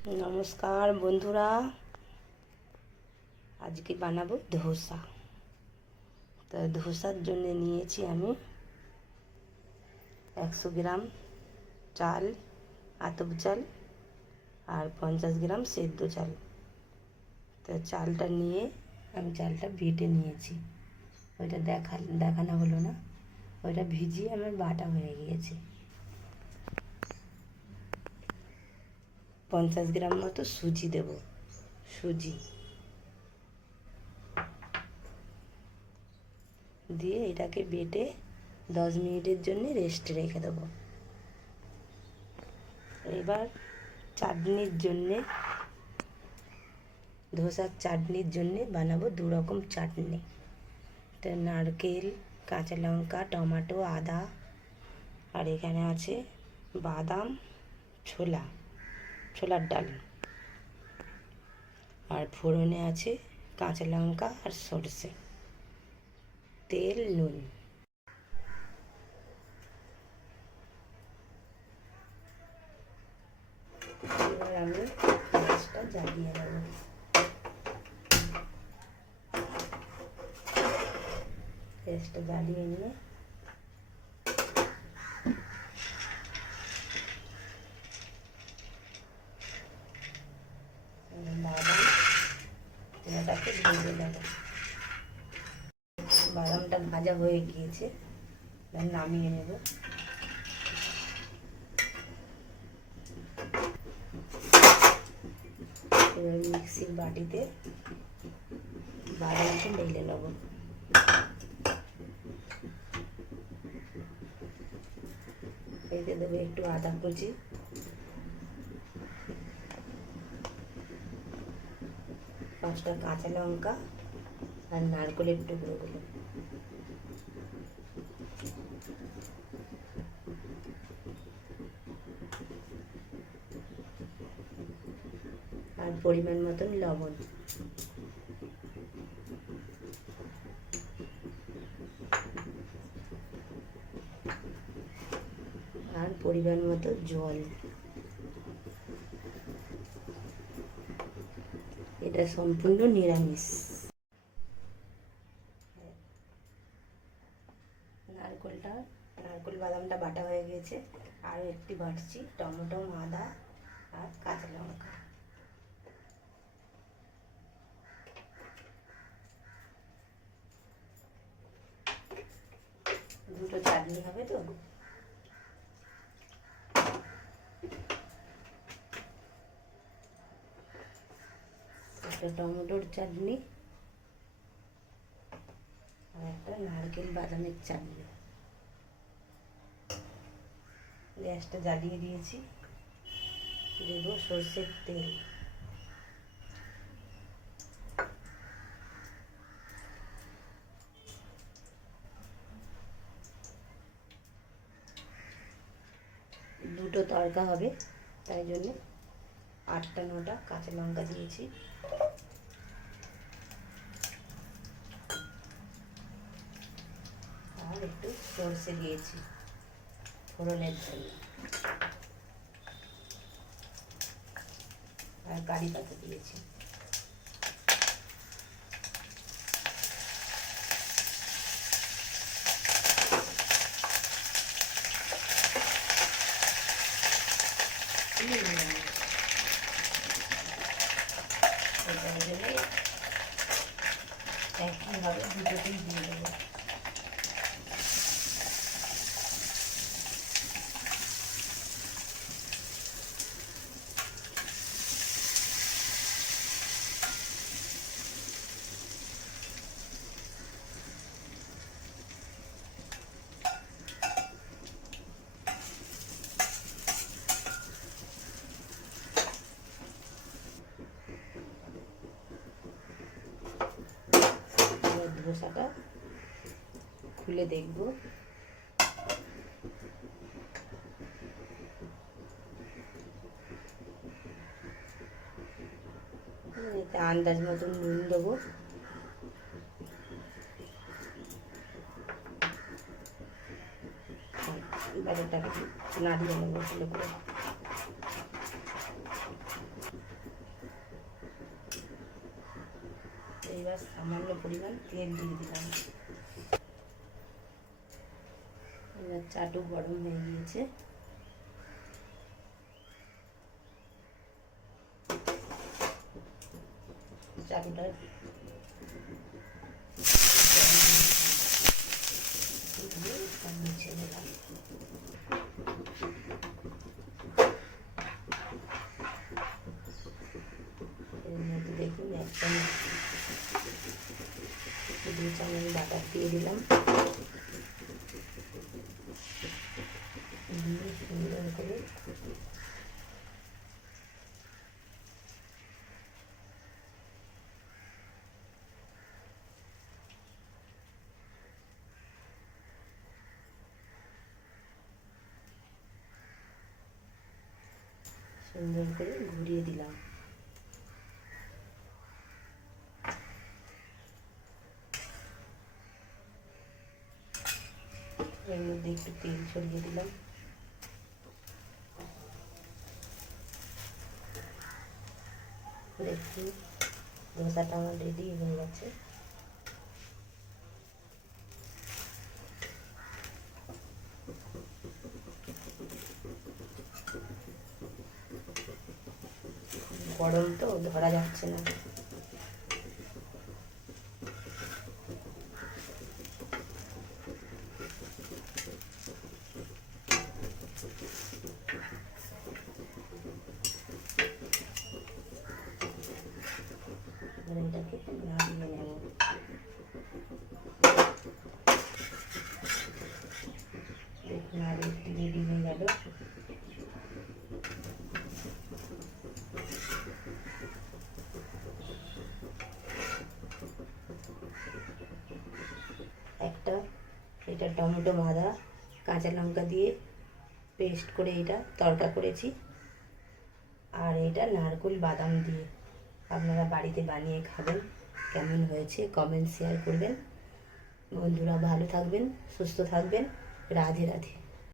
নমস্কার বন্ধুরা আজকে বানাবো ধোসা তো ধোসার জন্য নিয়েছি আমি একশো গ্রাম চাল আতপ চাল আর পঞ্চাশ গ্রাম সেদ্ধ চাল তো চালটা নিয়ে আমি চালটা বেটে নিয়েছি ওইটা দেখা দেখানো হলো না ওইটা ভিজিয়ে আমার বাটা হয়ে গিয়েছে। পঞ্চাশ গ্রাম মতো সুজি দেব। সুজি। দিয়ে এটাকে বেটে দশ মিনিটের জন্য রেস্টে রেখে দেবো। এবার চাটনির জন্যে, ধোসার চাটনির জন্যে বানাবো দু রকম চাটনি। তো নারকেল, কাঁচা লঙ্কা, টমেটো, আদা, আর এখানে আছে বাদাম, ছোলা। ছোলার ডাল। আর ফোড়নে আছে কাঁচা লঙ্কা আর সরষে। তেল, নুন। আমি জ্বালিয়ে জ্বালিয়ে নিয়ে বাদাম এটাকে ভেজে নেব বাদামটা ভাজা হয়ে গিয়েছে। নামিয়ে নেব। এবার মিক্সির বাটিতে বাদামটা ঢেলে নেব। এতে দেবো একটু আদা কুচি। পাঁচটা কাঁচা লঙ্কা আর নারকেলের টুকরোগুলো আর পরিমাণ মতন লবণ। আর পরিমাণ মতো জল। এটা সম্পূর্ণ নিরামিষ। নারকলটা, নারকল বাদামটা বাটা হয়ে গেছে। আর একটি বাটছি, টমেটো, আদা আর কাঁচা লঙ্কা। চাটনি হবে তো? একটা টমেটোর চাটনি আর একটা নারকেল বাদামের চাটনি। গ্যাসটা জ্বালিয়ে দিয়েছি। দেব সর্ষের তেল। দুটো তরকা হবে, তাই জন্য আটটা, নটা কাঁচা লঙ্কা দিয়েছি। আর একটু সর্ষে দিয়েছি, ফোড়নের জন্য। আর কারি পাতা দিয়েছি। Amen. খুলে দেখব। এটা আন্দাজ মতন নুন দেবো। ব্যাটারটাকে নাড়িয়ে নেব ভালো করে। এইবার সামান্য পরিমাণ তেল দিয়ে দিলাম। চাটু গরম হয়ে গিয়েছে। এর মধ্যে দেখুন একদম দু চামচ বাটার দিয়ে দিলাম দিয়ে সুন্দর করে সুন্দর করে ঘুরিয়ে দিলাম। এর মধ্যে একটু তেল ছড়িয়ে দিলাম। দেখুন, ধোসাটা আমার রেডি হয়ে গেছে। গরম তো ধরা যাচ্ছে না। এটাকে নামিয়ে নেব দেখুন আর একটু রেডি হয়ে গেল একটা এটা টমেটো বাঁধা, কাঁচা লঙ্কা দিয়ে পেস্ট করে এটা তড়কা করেছি। আর এটা নারকোল বাদাম দিয়ে। আপনারা বাড়িতে বানিয়ে খাবেন, কেমন হয়েছে কমেন্ট শেয়ার করবেন। বন্ধুরা ভালো থাকবেন, সুস্থ থাকবেন। রাধে রাধে।